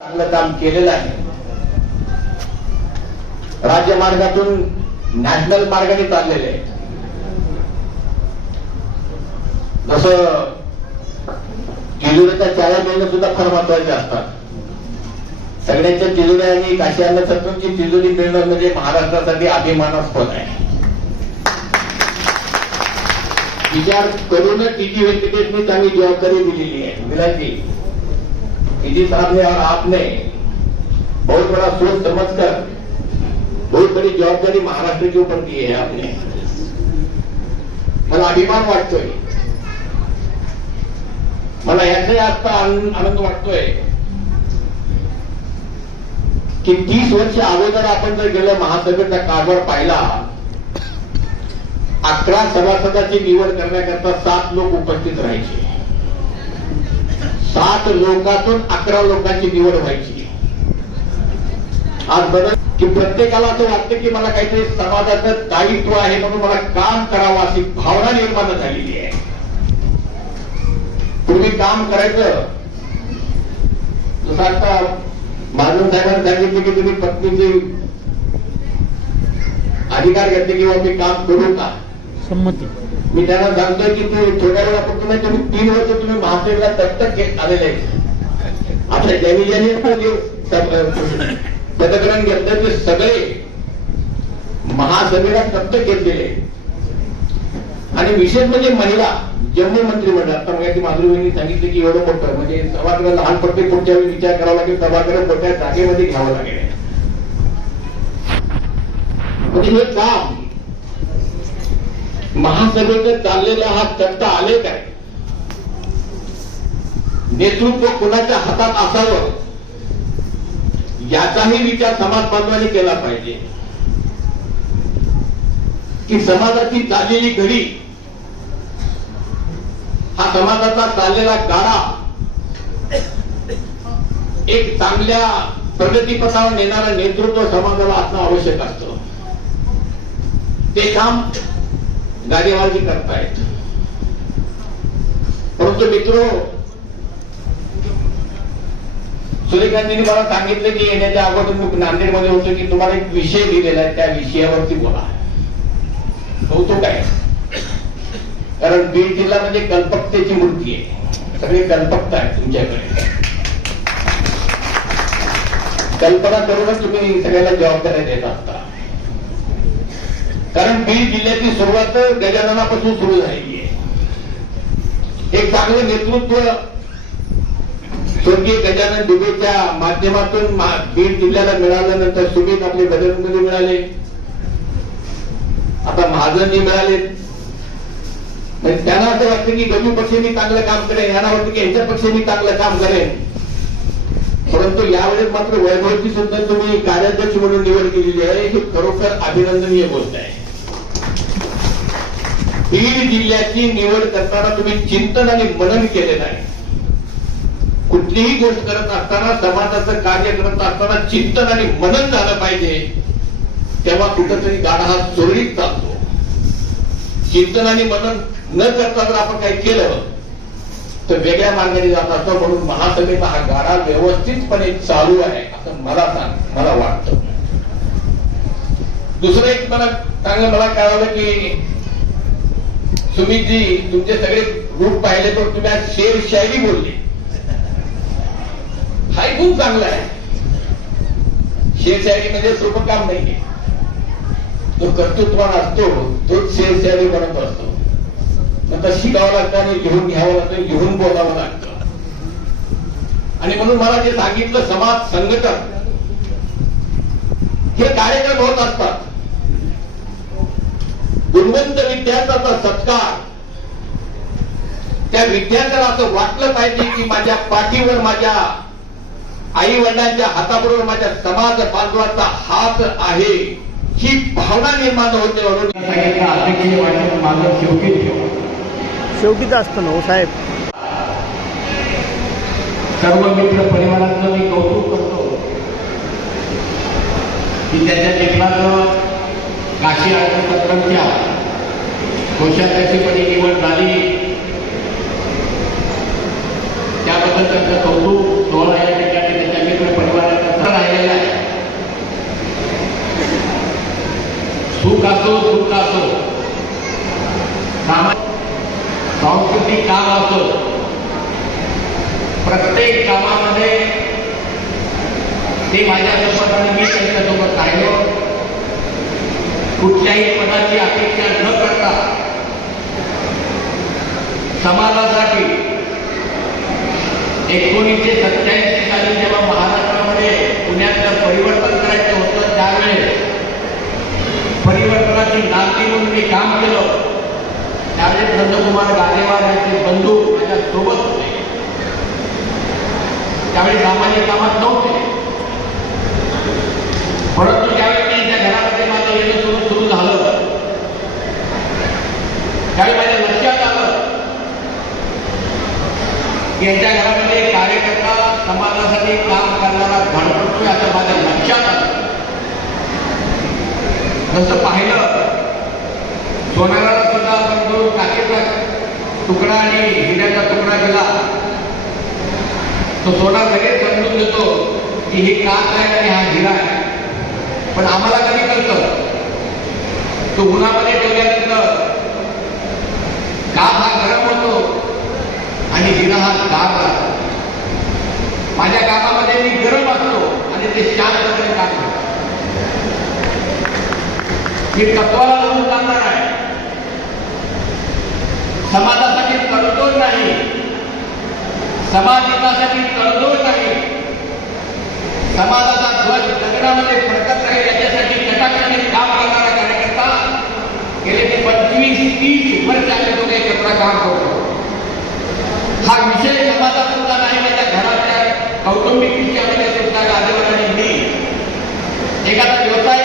चांगलं काम केलेलं आहे. राज्य मार्गातून नॅशनल मार्गाने चाललेले आहे. जसं तिजोरीच्या चाळ्या मिळणं सुद्धा फार महत्त्वाचे असतात. सगळ्यांच्या तिजोऱ्या आणि काशी अन्न सत्तूची तिजोरी मिळणं म्हणजे महाराष्ट्रासाठी अभिमानास्पद आहे. विचार करूनच टीजी व्यंकटेशने चांगली जबाबदारी दिलेली आहे. मिलाची टीजी साहब ने और आपने बहुत बड़ा सोच समझ कर बहुत बड़ी जवाबदारी महाराष्ट्र के ऊपर दी है आपने। मला अभिमान वाटतोय। मला याचाही आता आनंद वाटतोय की तीस वर्ष अगोदर आपण जर गेलं महासभेचा कारभार पाहिला अकरा सभासदाची निवड करण्याकरता सात लोक उपस्थित राहायचे. सात लोकातून अकरा लोकांची निवड व्हायची. आज बदल की प्रत्येकाला असं वाटतं की मला काहीतरी समाजाचं दायित्व आहे म्हणून मला काम करावं अशी भावना निर्माण झालेली आहे. पूर्वी काम करायचं. जसं आता महाजन साहेबांनी सांगितलं की तुम्ही पत्नीचे अधिकार घेतले किंवा मी काम करू का संमती. मी त्यांना सांगतोय की ते थोड्या फक्त नाही तुम्ही तीन वर्ष तुम्ही महासेवेला दत्तक घेत आलेले आपल्या ज्यांनी ज्यांनी पदग्रहण घेतलं ते सगळे महासभेला दत्तक घेतलेले आणि विशेष म्हणजे महिला जम्मू मंत्रिमंडळ आता मग माधुरीबाईंनी सांगितले की एवढं मोठं म्हणजे सभागृह लहान पडते पुढच्या वेळी विचार करावा लागेल सभागृह मोठ्या जागेमध्ये घ्यावं लागेल. म्हणजे हे काम महासभेचं चाललेला हा चट्टा आले काय नेतृत्व कुणाच्या हातात असावं? याचाही विचार समाज बांधवांनी केला पाहिजे. की समाजाची चाललेली घडी हा समाजाचा चाललेला गाडा एक चांगल्या प्रगतीपथावर नेणारं नेतृत्व समाजाला असणं आवश्यक असतं. ते काम गाडीवाजी करतायत. परंतु मित्र सुरेखांनी मला सांगितलं की येण्याच्या अगोदर मी नांदेडमध्ये होतो की तुम्हाला एक विषय दिलेला आहे त्या विषयावरती बोला. कौतुक आहे. कारण बीड जिल्हा म्हणजे कल्पकतेची मूर्ती आहे सगळे कल्पकता आहे तुमच्याकडे. कल्पना करूनच तुम्ही सगळ्याला जबाबदाऱ्या देत असता. कारण बीड जिल्ह्याची सुरुवात गजाननापासून सुरू झालेली आहे. एक चांगलं नेतृत्व स्वर्गीय गजानन दुबेच्या माध्यमातून बीड जिल्ह्याला मिळाल्यानंतर सुबेत आपले गजाननमध्ये मिळाले. आता महाजनजी मिळाले. म्हणजे त्यांना असं वाटतं की गजू पक्ष मी चांगलं काम करेन यांना वाटतं की यांच्या पक्ष मी चांगलं काम करेन. परंतु यावेळेस मात्र वैभवची सुद्धा तुम्ही कार्याध्यक्ष म्हणून निवड केलेली आहे. हे खरोखर अभिनंदनीय गोष्ट आहे. बीड जिल्ह्याची निवड करताना तुम्ही चिंतन आणि मनन केलेलं आहे. कुठलीही गोष्ट करत असताना समाजाचं कार्य करत असताना चिंतन आणि मनन झालं पाहिजे तेव्हा कुठंतरी गाडा हा चोरीत चालतो. चिंतन आणि मनन न करता जर आपण काही केलं तर वेगळ्या मार्गाने जात असतो म्हणून महासभेचा हा गाडा व्यवस्थितपणे चालू आहे असं मला सांग मला वाटतं. दुसरं एक मला चांगलं मला कळालं की सुमितजी तुमचे सगळे रूप पाहिले तर तुम्ही आज शेर शायरी बोलले. हा खूप चांगला आहे. शेर शायरी म्हणजे सोपं काम नाहीये. जो कर्तृत्वान असतो तोच शेर शायरी बनत असतो नंतर शिकावं लागतं आणि लिहून घ्यावं लागतं लिहून बोलावं लागतं. आणि म्हणून मला जे सांगितलं समाज संघटन हे कार्यक्रम होत असतात. गुणवंत विद्यार्थ्याचा सत्कार. त्या विद्यार्थ्याला असं वाटलं पाहिजे की माझ्या पाठीवर माझ्या आई वडिलांच्या हाताबरोबर माझ्या समाज बांधवाचा हात आहे. ही भावना निर्माण होते शेवटीच असतं ना हो साहेब. सर्व मित्र परिवाराचं मी कौतुक करतो की त्याच्या लेखनाचं काशी अर्थसत्रांच्या कोशाध्यक्षपदी निवड झाली. त्याबद्दल त्यांचं कौतुक सोहळा या ठिकाणी त्यांच्या मित्र परिवाराचा राहिलेला आहे. सुख असो दुःख असो. सांस्कृतिक काम असो. प्रत्येक कामामध्ये ते माझ्यासोबत आणि मी त्यांच्यासोबत राहिलो. कुठल्याही पदाची अपेक्षा न करता समाजासाठी एकोणीसशे सत्याऐंशी साली जेव्हा महाराष्ट्रामध्ये पुण्यातलं परिवर्तन करायचं होतं त्यावेळेस परिवर्तनाची नांदी म्हणून मी काम केलं. त्यावेळेस नंदकुमार गादेवार यांचे बंधू माझ्या सोबत होते. त्यावेळी सामाजिक कामात नव्हते. परंतु त्यावेळी मी त्या घरामध्ये माझं येणं सुरू सुरू झालं. त्यावेळी माझ्या लक्षात आलं. की यांच्या घरामध्ये कार्यकर्ता समाजासाठी काम करणारा धडपडतोय असं माझ्या लक्षात आलं. जसं पाहिलं सोनाराला सुद्धा आपण जो काचेचा तुकडा आणि हिऱ्याचा तुकडा दिला तो सोना लगेच समजून घेतो की हे काच आहे आणि हा हिरा आहे. पण आम्हाला कधी कळतं? तो उन्हामध्ये ठेवल्यानंतर काच हा गरम होतो आणि हिरा हा गार राहतो माझ्या कामामध्ये मी गरम असतो आणि ते शांतपणे काम करतो. मी तत्वाला लावून जाणार आहे. समाजासाठी तडजोड नाही. समाज हितासाठी तडजोड नाही. समाजाचा ध्वज दगडामध्ये फडक राहील याच्यासाठी कटाक्षाने काम करणारा कार्यकर्ता गेले पंचवीस तीस वर्ष आम्ही दोघे एकत्र काम करतो हा विषय समाजात सुद्धा नाही माझ्या घरातल्या कौटुंबिक विषयामध्ये सुद्धा गादेवर मी एखादा व्यवसाय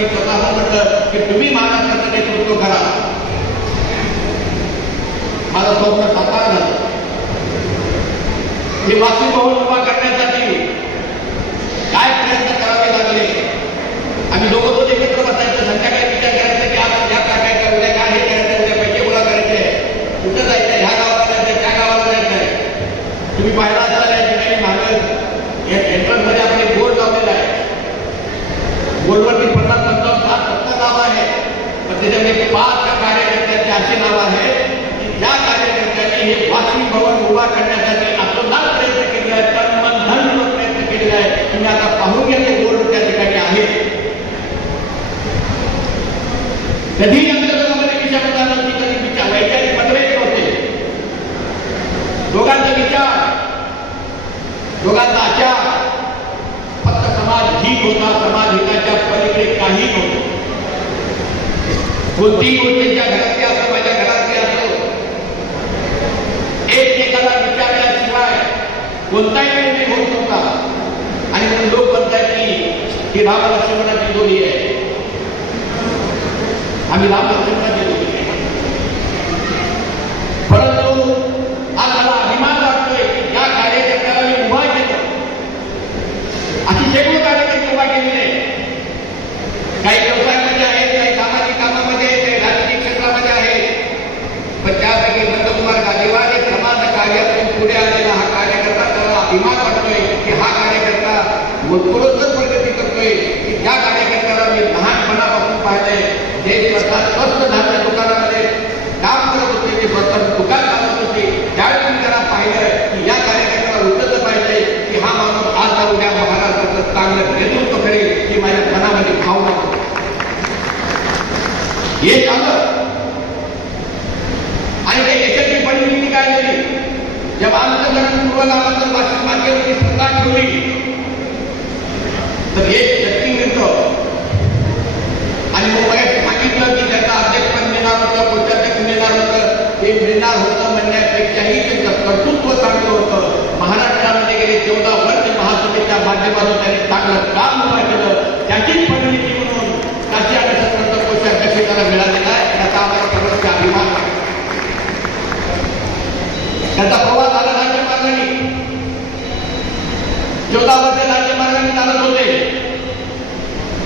मी स्वतः म्हटलं की तुम्ही महाराष्ट्राचं नेतृत्व करा. माझं स्वप्न साकार झालं हे वास्तुभवन उभा करण्यासाठी काय प्रयत्न करावे लागले? आम्ही दोघं दोन एकत्र बसायचं संध्याकाळी विचार करायचा की आज उद्या काय टाकायचा उद्या काय हे करायचं उद्या पैसे गोळा करायचे कुठं जायचं ह्या गावाला जायचं त्या गावाला जायचं तुम्ही पाहिला असाल या ठिकाणी मागं त्याच्यामध्ये पाच कार्यकर्त्यांची अशी नाव आहे की ज्या कार्यकर्त्यांनी हे वासवी भवन उभा करण्यासाठी अतोनात प्रयत्न केलेला आहे तन मन धन देऊन प्रयत्न केलेला आहे तुम्ही आता पाहून घ्या ते बोर्ड त्या ठिकाणी आहे कधी दोघांमध्ये विचारता नव्हती कधी विचार वैचारिक मतभेद नव्हते दोघांचा विचार दोघांचा आचार फक्त समाज हित होता, समाज हिताच्या पलीकडे काही नव्हतं कोणतीही गोष्ट त्यांच्या घरातली असो. माझ्या घरातली असो एकमेकाला विचारल्याशिवाय कोणताही निर्णय होत नव्हता आणि म्हणून लोक म्हणतात की ही राम लक्ष्मणाची दोन्ही आहे. आम्ही राम लक्ष्मणाची जोडी काही व्यवसाय उत्कृष्ट प्रगती करतोय की त्या कार्यकर्त्याला मी लहानपणापासून पाहिलंय जे स्वतः स्वस्त धान्य दुकानामध्ये काम करत होते जे स्वतः दुकान चालत होते त्यावेळी मी त्याला पाहिलं की या कार्यकर्त्याला उचललं पाहिजे की हा माणूस आज ना उद्या महाराष्ट्राचं चांगलं नेतृत्व करेल ही माझ्या मनामध्ये भावना हे झालं. आणि ते यशस्वीपणे मी काय केली जेव्हा आमचं लग्न पूर्व गावाचं वाचन मागे स्वतः ठेवली तर एक व्यक्ती मिळतो आणि मग सांगितलं की त्याचा अध्यक्ष पण मिळणार होतं कोषाध्यक्ष मिळणार होतं हे मिळणार होतं म्हणण्यापेक्षाही त्यांचं कर्तृत्व चांगलं होतं. महाराष्ट्रामध्ये गेले चौदा वर्ष महासभेच्या माध्यमातून त्यांनी चांगलं काम उभा केलं. त्याचीच परिणिती म्हणून काशी आणि संत कोषाध्यक्ष त्याला मिळालेला आहे. त्याचा आम्हाला सर्वच अभिमान त्याचा प्रवास आला राज्य मार्गाने चौदा वर्ष मार्गाने चालत होते.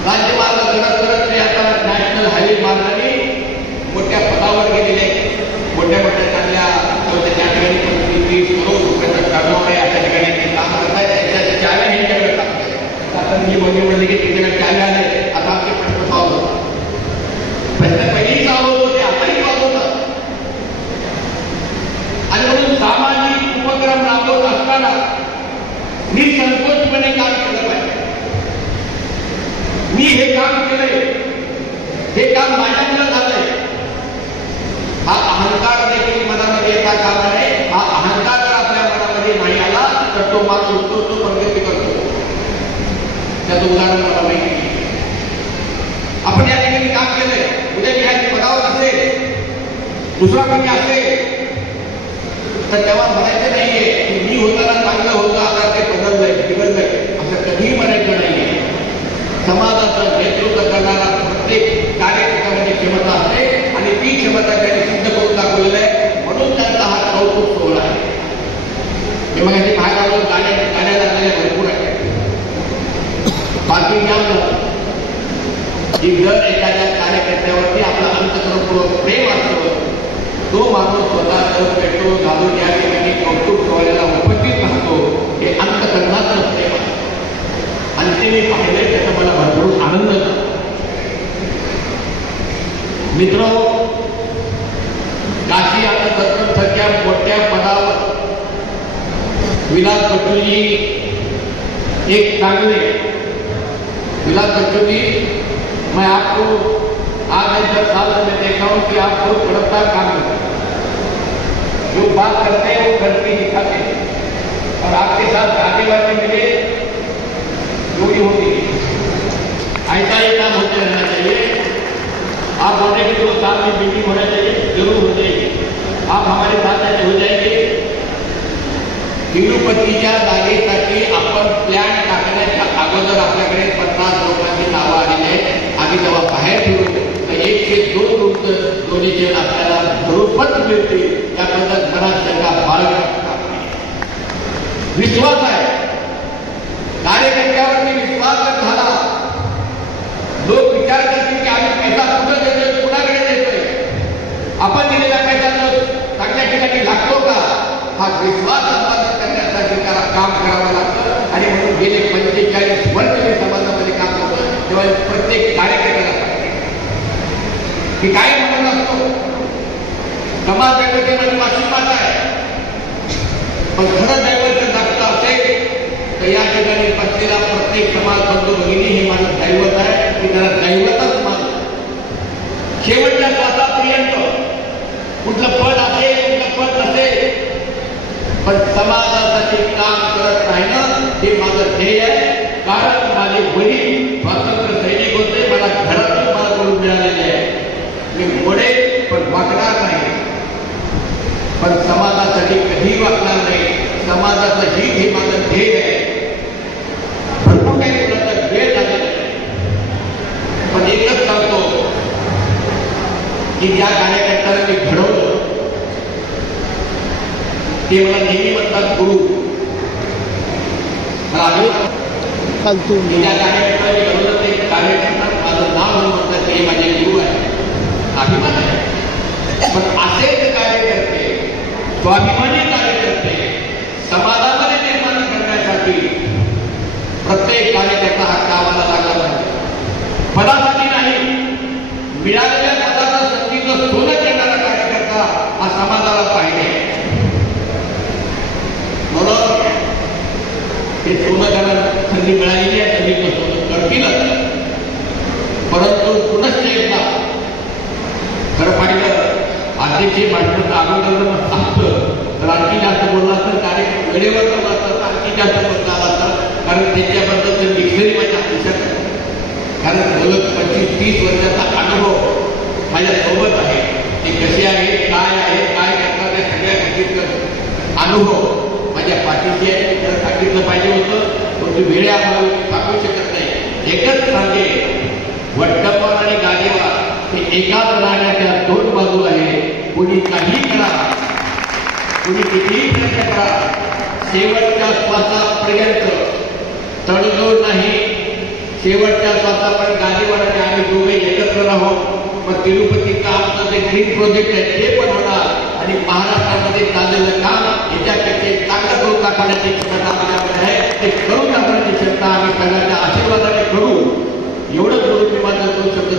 राज्यमार्ग करत करत ते आता नॅशनल हायवे मार्गाने मोठ्या पदावर गेलेले मोठ्या मोठ्या चांगल्या त्या ठिकाणी पंचवीस करोड रुपयाचा अशा ठिकाणी ते काम करत त्याच्या चाव्या ह्यांच्याकडे काम करतात. आता मी बोलली म्हणले की तिच्याकडे चाव्या काम केलंय हे काम माझ्याकडे झालंय. हा अहंकार देखील मनामध्ये येता कामा नये हा अहंकार जर आपल्या मनामध्ये नाही आला, तर तो माणूस उठतो तो प्रगती करतो. त्याचं उदाहरण मला माहिती. आपण या ठिकाणी काम केलंय. उद्या मी या पदावर असेल. दुसरा कोणी असेल. तर तेव्हा म्हणायचं नाहीये मी होताना चांगलं होतं, आता ते बदललंय, बिघडलंय. असं कधीही म्हणायचं नाहीये समाजाचं नेतृत्व करणारा प्रत्येक कार्यकर्त्यामध्ये क्षमता असते आणि ती क्षमता त्यांनी सिद्ध करून दाखवलेलं आहे. म्हणून त्यांचा हा कौतुक सोहळा आहे. हे मग याची बाहेर आलो गाड्या गाड्या लागलेल्या भरपूर आहे बाकी या की जर एखाद्या कार्यकर्त्यावरती आपला अंतकरणपूर्वक प्रेम असतो तो माणूस स्वतःचं पेट्रोल घालून या ठिकाणी कौतुक सोहळ्याला उपस्थित राहतो हे अंतकरणाचं प्रेम असतं. आणि ते मी भरपूर आनंद मित्र, काशी आता सत्तरसारख्या मोठ्या पदावर। विलास बच्चू एक चांगले विलास बच्चू मैं आपको आज नहीं, दस साल से मैं देखा हूँ कि आप बहुत बड़ता काम करते जो बात करते हैं, वो करके दिखाते हैं। और आपके साथ आगे बढ़ने मिले जोड़ी होती है। ऐसा ही काम होते रहना चाहिए। आप बोलते कि दो साल में मीटिंग होना चाहिए, ज़रूर हो जाएगी। आप हमारे साथ ऐसे हो जाएँगे। तिरुपतीच्या जागेसाठी आपण प्लॅन टाकण्याच्या अगोदर आपल्याकडे पन्नास लोकांची नावं आलेली आहेत. आम्ही जेव्हा बाहेर फिरू तर एकशे दोन रुपये डोनेशन आपल्याला घरोपच मिळते कार्यकर्त्यावरती झाला. लोक विचार करतील की आम्ही पैसा कुठं देतोय कुणाकडे देतोय? आपण दिलेला पैसा जो चांगल्या ठिकाणी लागतो का? हा विश्वास संपादन करण्यासाठी त्याला काम करावं लागतं. आणि म्हणून गेले पंचेचाळीस वर्ष मी समाजामध्ये काम करतो तेव्हा प्रत्येक कार्यकर्त्याला की काय म्हणत असतो? समाज दैवते म्हणजे वाशी आहे. पण खरं दैवत या ठिकाणी बसलेला प्रत्येक समाज बंधू भगिनी हे माझं दैवत आहे त्याला दैवतच शेवटच्या कुठलं पद असेल कुठलं पद नसेल पण समाजासाठी काम करत हे माझं ध्येय आहे कारण माझे वडील स्वातंत्र्य सैनिक होते मला घरातून मला करून मिळालेले आहे मी मोडे पण वागणार नाही पण समाजासाठी कधी वागणार नाही समाजाचं हित हे माझं ध्येय आहे पण एकच सांगतो की ज्या कार्यकर्त्याला मी घडवलं ते मला नेहमी म्हणतात गुरु मला ज्या कार्यकर्त्याला मी घडवलं ते कार्यकर्ता माझं नाव म्हणून म्हणतात ते माझे गुरु आहे अभिमान आहे. पण असेच कार्यकर्ते स्वाभिमानी कार्यकर्ते समाजामध्ये निर्माण करण्यासाठी प्रत्येक कार्यकर्ता हा कामाला लागला पाहिजे पदासाठी नाही मिळालेल्या पदाचा संधीचं सोनं करणारा कार्यकर्ता हा समाजाला पाहिजे म्हणून हे सोनं करायला संधी मिळालेली आहे संधीचं सोनं करतीलच परंतु पुनश्च एकदा. खरं पाहिलं अध्यक्ष भाषण अगोदर असतं तर आणखी जास्त बोलला तर कार्यक्रम वेळेवर जर असतात आणखी जास्त बोलला आला कारण त्याच्याबद्दल डिक्शनरी माझ्या दिसत कारण बोलत पंचवीस तीस वर्षाचा अनुभव माझ्या सोबत आहे. ते कसे आहे काय आहे काय करतात या सगळ्या गोष्टींचा अनुभव माझ्या पाठीशी आहे ते सांगितलं पाहिजे होतं. ती वेळ आम्हाला सांगू शकत नाही. एकच म्हणजे सांगे वट्टपण आणि गाडीवा हे एकाच नाण्याच्या दोन बाजू आहे. कुणी काही करा कुणी कितीही प्रयत्न करा शेवटच्या श्वासापर्यंत तडजोड नाही. शेवटच्या श्वासापर्यंत गादीवाडाने आम्ही दोघे एकत्र राहू. मग तिरुपती आमचं जे ग्रीन प्रोजेक्ट आहे ते पण होणार. आणि महाराष्ट्रामध्ये चाललेलं काम याच्यापेक्षा दाखवण्याची क्षमता माझ्याकडे आहे. ते करून दाखवण्याची क्षमता आम्ही सगळ्यांच्या आशीर्वादाने करू. एवढं करून मी माझा दोन शब्द